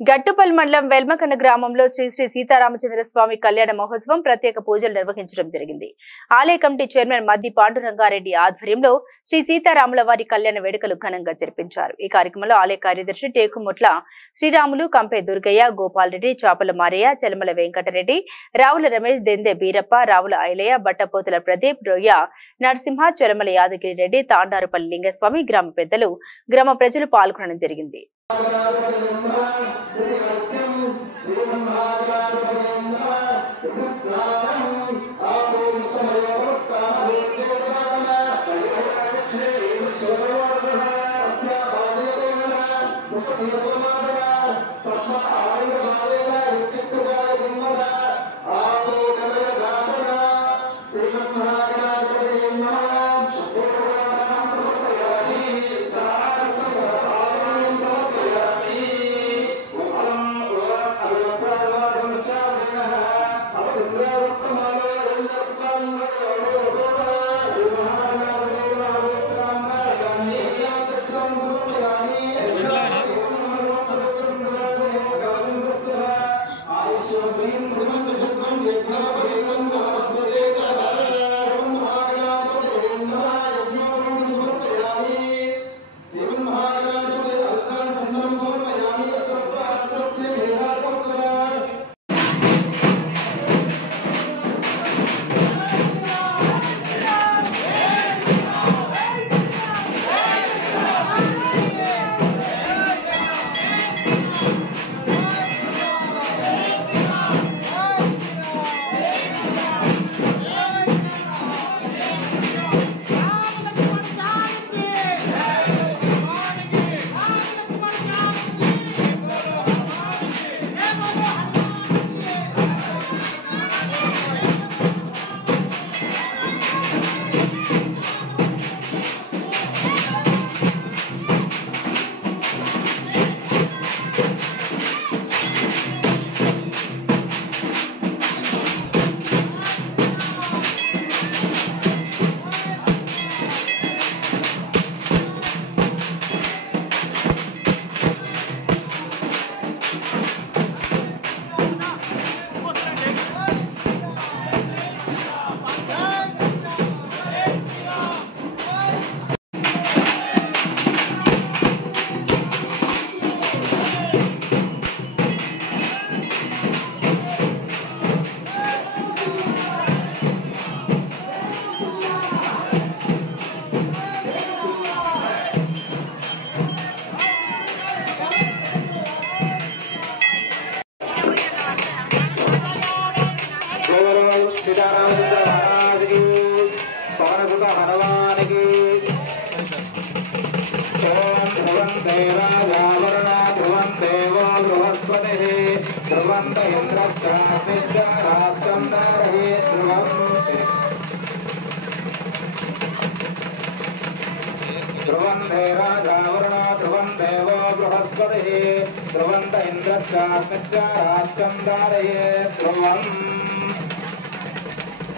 గట్టుపల్ మండలం వెల్మకన్న గ్రామంలో శ్రీ శ్రీ సీతారామచంద్ర స్వామి కళ్యాణ మహోత్సవం ప్రత్యేక పూజలు నిర్వహించడం జరిగింది. ఆలయ కమిటీ చైర్మన్ మద్ది పాండురంగారెడ్డి ఆధ్వర్యంలో శ్రీ సీతారాముల వారి కళ్యాణ వేడుకలు ఘనంగా జరిపించారు. ఈ కార్యక్రమంలో ఆలయ కార్యదర్శి టేకుముట్ల శ్రీరాములు, కంపే దుర్గయ్య, గోపాల్ రెడ్డి, చాపల మారయ్య, చలమల వెంకటరెడ్డి, రావుల రమేష్, దెందె బీరప్ప, రావుల ఐలయ్య, బట్టపోతుల ప్రదీప్, రొయ్య నరసింహ, చలమల యాదగిరి రెడ్డి, తాండారుపల్లి లింగస్వామి, గ్రామ పెద్దలు, గ్రామ ప్రజలు పాల్గొనడం జరిగింది.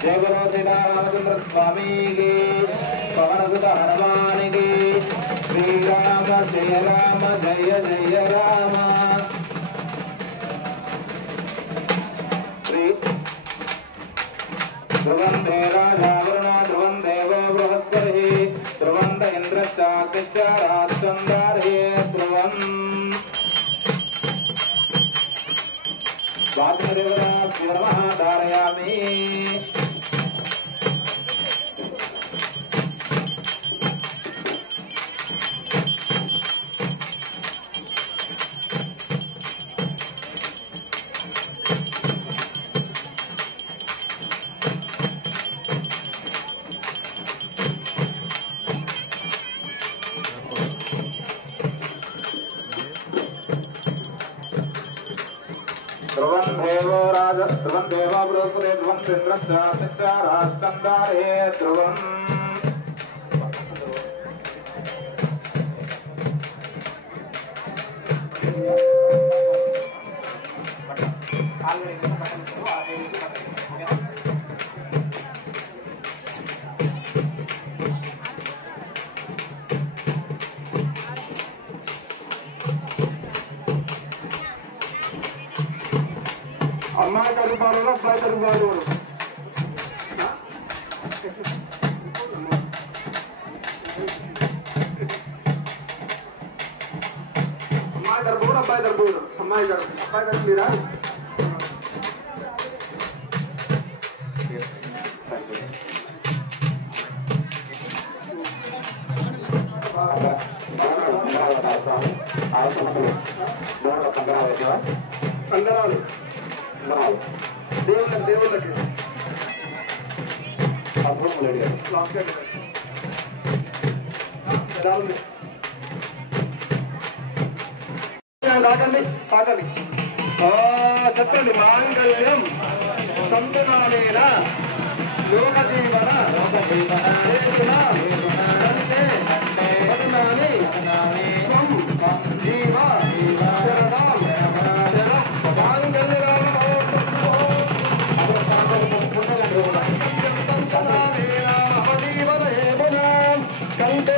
जय गुरु सीतारामचंद्र स्वामी की पवनसुत हनुमान की श्री राम जय राम श्री ध्रुवंते राजा वरुण ध्रुवं देवो बृहस्पतिः ध्रुवंत इंद्रश्चाग्निश्च राजचंद्रार्हे ध्रुवं स्वात्मदेवता नमः धारयामि ध्रुवं देवो बृहस्पतिः ध्रुवं चन्द्रश्च राजचन्द्रार्हे ध्रुवम् అమ్మాయి తల్లి పాలు అబ్బాయి తల్లి పాలు అమ్మాయి తరపు అబ్బాయి తరపు అమ్మాయి తరపు మీరా కందరాలు దేవుళ్ళకి కాకండి కాకండి చెప్పండి మాంగళ్యం సంతునాలేన లోక జీవన జీవ కంటే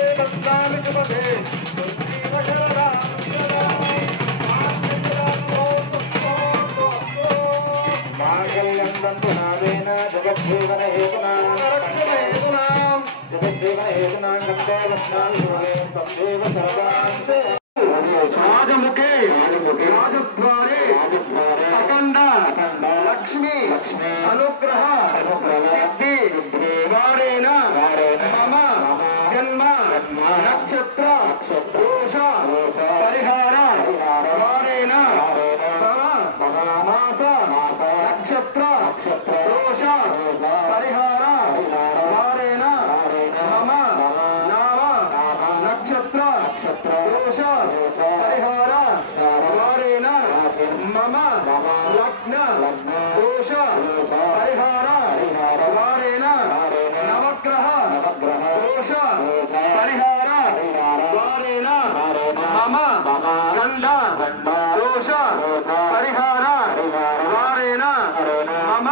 మాంగళ్యం తంతునాదేన జగజ్జీవన హేతునా జగజ్జీవన హేతునా కంటే రాజముఖే రాజద్వారే అఖండ లక్ష్మి అనుగ్రహ సిద్ధి వారేణ మమ జన్మ నక్షత్ర దోష పరిహార వారేణ మాస నక్షత్ర దోష పరిహార వారేణ మమ నామ నక్షత్ర దోష పరిహార వారేణ మమ లగ్న దోష పరిహార వారేణ నవగ్రహ దోష పరిహార వారేణ మమ గండ దోష పరిహార వారేణ మమ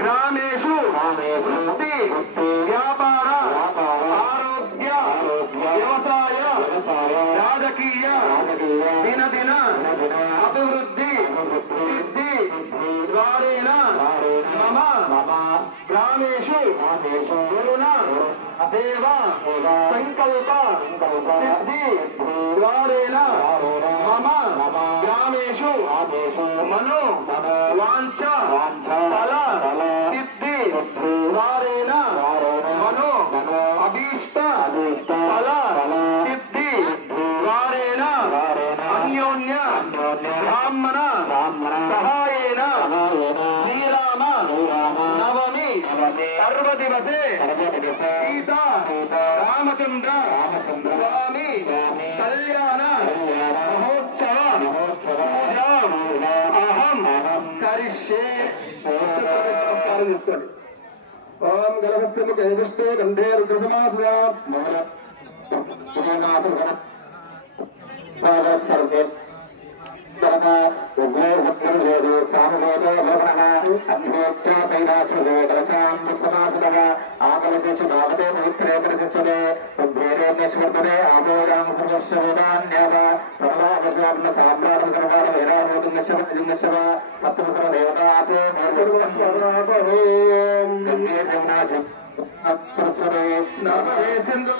గ్రామేషు వృత్తి వ్యాపార ఆరోగ్య వ్యవసాయ రాజకీయ దినదిన అభివృద్ధి సిద్ధి ద్వారేణ మమ గ్రామేషు వరుణ దేవ సంకల్ప సిద్ధి ద్వారేణ మమ గ్రామేషు మను వాంఛ ఫల సిద్ధి ద్వారేణ మను అభీష్ట ఫల సిద్ధి ద్వారేణ అన్యోన్య బ్రాహ్మణ సహాయేన శ్రీరామ నవమి సర్వదివసే సీతా రామచంద్ర స్వామి కళ్యాణ మహోత్సవ పూజాం అహం కరిష్యే. నమస్కారం చేసుకోండి. ఓం గణపతి ముఖే విష్ణు గంధే రుద్రసమాసుగా ఆకలశేషు భావతే పవిత్రే ప్రతిష్టతే ఉద్భేదేశ్వర్తనే ఆమోదాం సర్వస్వోదాన్యావ సర్వాగర్భాన్న సాంబ్రాతం కర్వాణ వేరామోదున్నశవ నిజున్నశవ సప్తమసర దేవతాతే గంగే జమునాచ అప్రసరే నమః సింధు